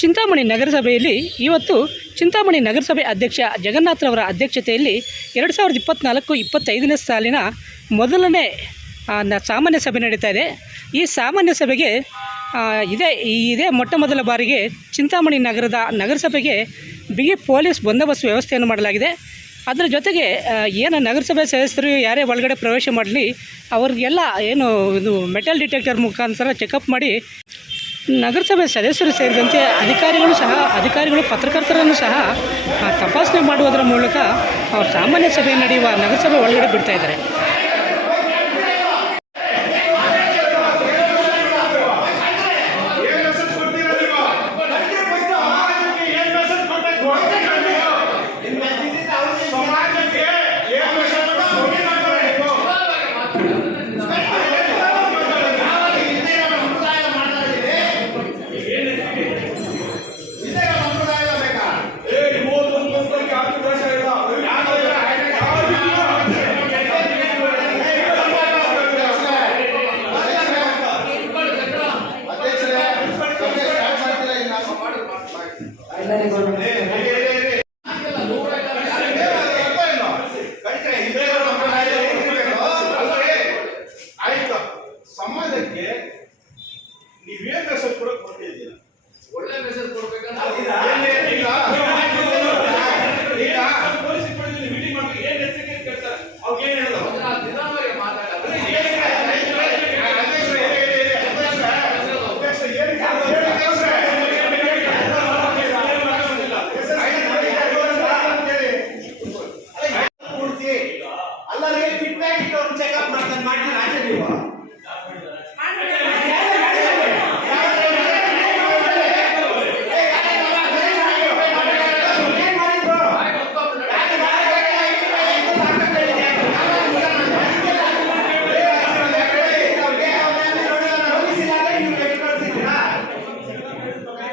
ಚಿಂತಾಮಣಿ ನಗರಸಭೆಯಲ್ಲಿ ಇವತ್ತು ಚಿಂತಾಮಣಿ ನಗರಸಭೆ ಅಧ್ಯಕ್ಷ ಜಗನ್ನಾಥ್ರವರ ಅಧ್ಯಕ್ಷತೆಯಲ್ಲಿ ಎರಡು ಸಾವಿರದ ಇಪ್ಪತ್ತ್ನಾಲ್ಕು ಇಪ್ಪತ್ತೈದನೇ ಸಾಲಿನ ಮೊದಲನೇ ಸಾಮಾನ್ಯ ಸಭೆ ನಡೀತಾ ಇದೆ. ಈ ಸಾಮಾನ್ಯ ಸಭೆಗೆ ಇದೇ ಇದೇ ಮೊಟ್ಟ ಮೊದಲ ಬಾರಿಗೆ ಚಿಂತಾಮಣಿ ನಗರದ ನಗರಸಭೆಗೆ ಬಿಗಿ ಪೊಲೀಸ್ ಬಂದೋಬಸ್ತ್ ವ್ಯವಸ್ಥೆಯನ್ನು ಮಾಡಲಾಗಿದೆ. ಅದರ ಜೊತೆಗೆ ಏನು ನಗರಸಭೆ ಸದಸ್ಯರು ಯಾರೇ ಒಳಗಡೆ ಪ್ರವೇಶ ಮಾಡಲಿ, ಅವ್ರಿಗೆಲ್ಲ ಏನು ಇದು ಮೆಟಲ್ ಡಿಟೆಕ್ಟರ್ ಮುಖಾಂತರ ಚೆಕಪ್ ಮಾಡಿ ನಗರಸಭೆ ಸದಸ್ಯರು ಸೇರಿದಂತೆ ಅಧಿಕಾರಿಗಳು ಸಹ, ಅಧಿಕಾರಿಗಳು ಪತ್ರಕರ್ತರನ್ನು ಸಹ ತಪಾಸಣೆ ಮಾಡುವುದರ ಮೂಲಕ ಸಾಮಾನ್ಯ ಸಭೆ ನಡೆಯುವ ನಗರಸಭೆ ಒಳಗಡೆ ಬಿಡ್ತಾ ಇದ್ದಾರೆ.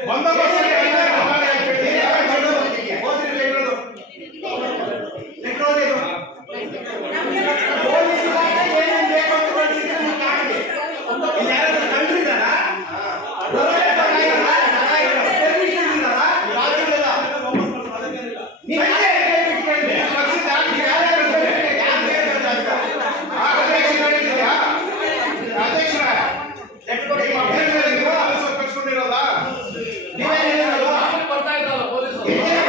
ಬರ್ತಾ Yeah.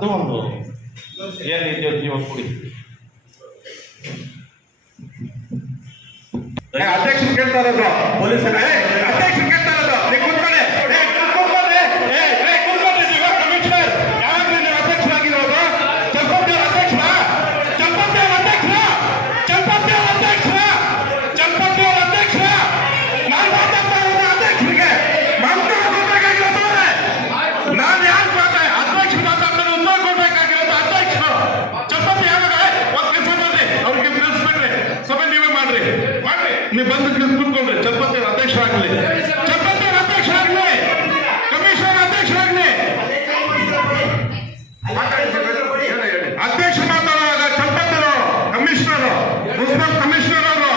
ಅದು ಒಂದು ಏನಿದೆಯೋ ಜೀವ ಕುಡಿ ಅಧ್ಯಕ್ಷರು ಕೇಳ್ತಾ ಇರೋದು ಪೊಲೀಸ್ ಇಲ್ಲಿ ಬಂದು ಕೂತ್ಕೊಂಡ್ರೆ ಚಲ್ಪತಿ ಅಧ್ಯಕ್ಷರಾಗ್ಲಿ ಚಲ್ಪತಿ ಅಧ್ಯಕ್ಷರಾಗ್ಲಿ ಕಮಿಷನರ್ ಅಧ್ಯಕ್ಷರಾಗ್ಲಿ ಅಧ್ಯಕ್ಷ ಮಾತಾಡುವಾಗ ಚಲ್ಪತಿರು ಕಮಿಷನರ್, ಮುನ್ಸಿಪಲ್ ಕಮಿಷನರ್ ಅವರು.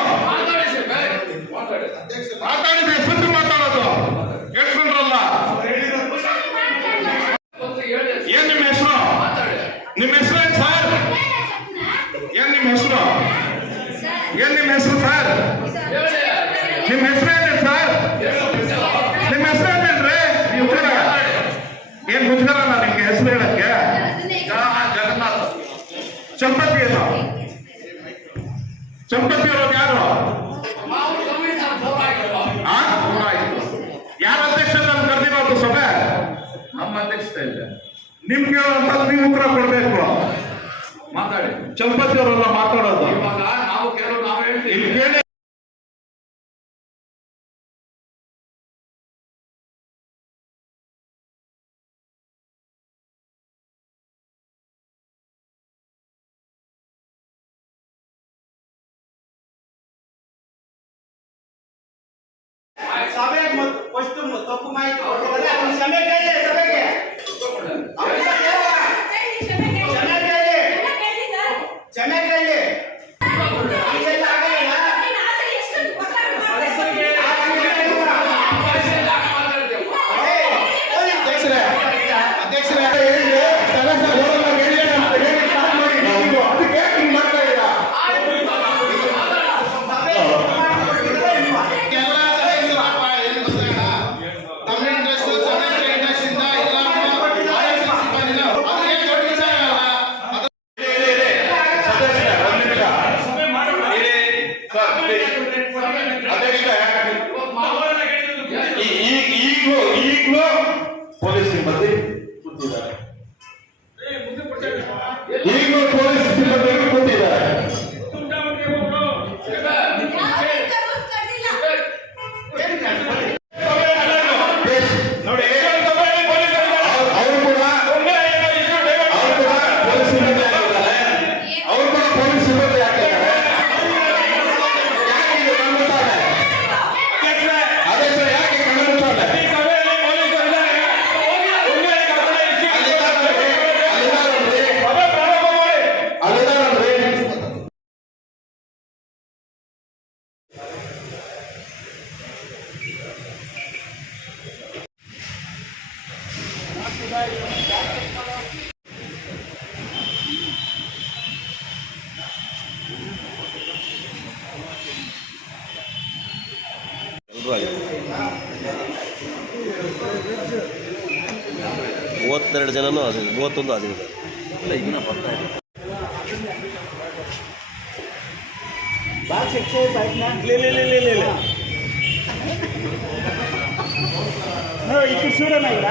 ನಿಮ್ಮ ಹೆಸರೇನೇನು ಸರ್? ನಿಮ್ಮ ಹೆಸರೇನೇನ್ರಿ ನೀವು ಕೂಡ ಏನ್ ಮುಚ್ಕರಲ್ಲ ನಿಮ್ಗೆ ಹೆಸರು ಹೇಳಕ್ಕೆ? ಜಗನ್ನಾಥ್ ಚಂಪತಿ ಏನು ಚಂಪತಿ ಅವರು ಯಾರು ಯಾರ ಅಧ್ಯಕ್ಷರನ್ನು ಕರೆದಿರೋದು ಸಭೆ? ನಮ್ಮ ಅಧ್ಯಕ್ಷತೆ ಇಲ್ಲ ನಿಮ್ಗೆ ನೀವು ಉತ್ತರ ಕೊಡ್ಬೇಕು. ಮಾತಾಡಿ. ಚಂಪತಿ ಅವರನ್ನ ಮಾತಾಡೋದು ಸಭೆಗೆ ಫಸ್ಟ್ ತಪ್ಪು ಮಾಹಿತಿ ಕೊಟ್ಟಿದ್ದಾರೆ ಅದನ್ನ ಕ್ಷಮೆ ಮೂವತ್ತೆರಡು ಜನನೂ ಅದು ಮೂವತ್ತೊಂದು ಅದು ಇದೆ. ఇక్కడ చూడన్నా ఇక్కడ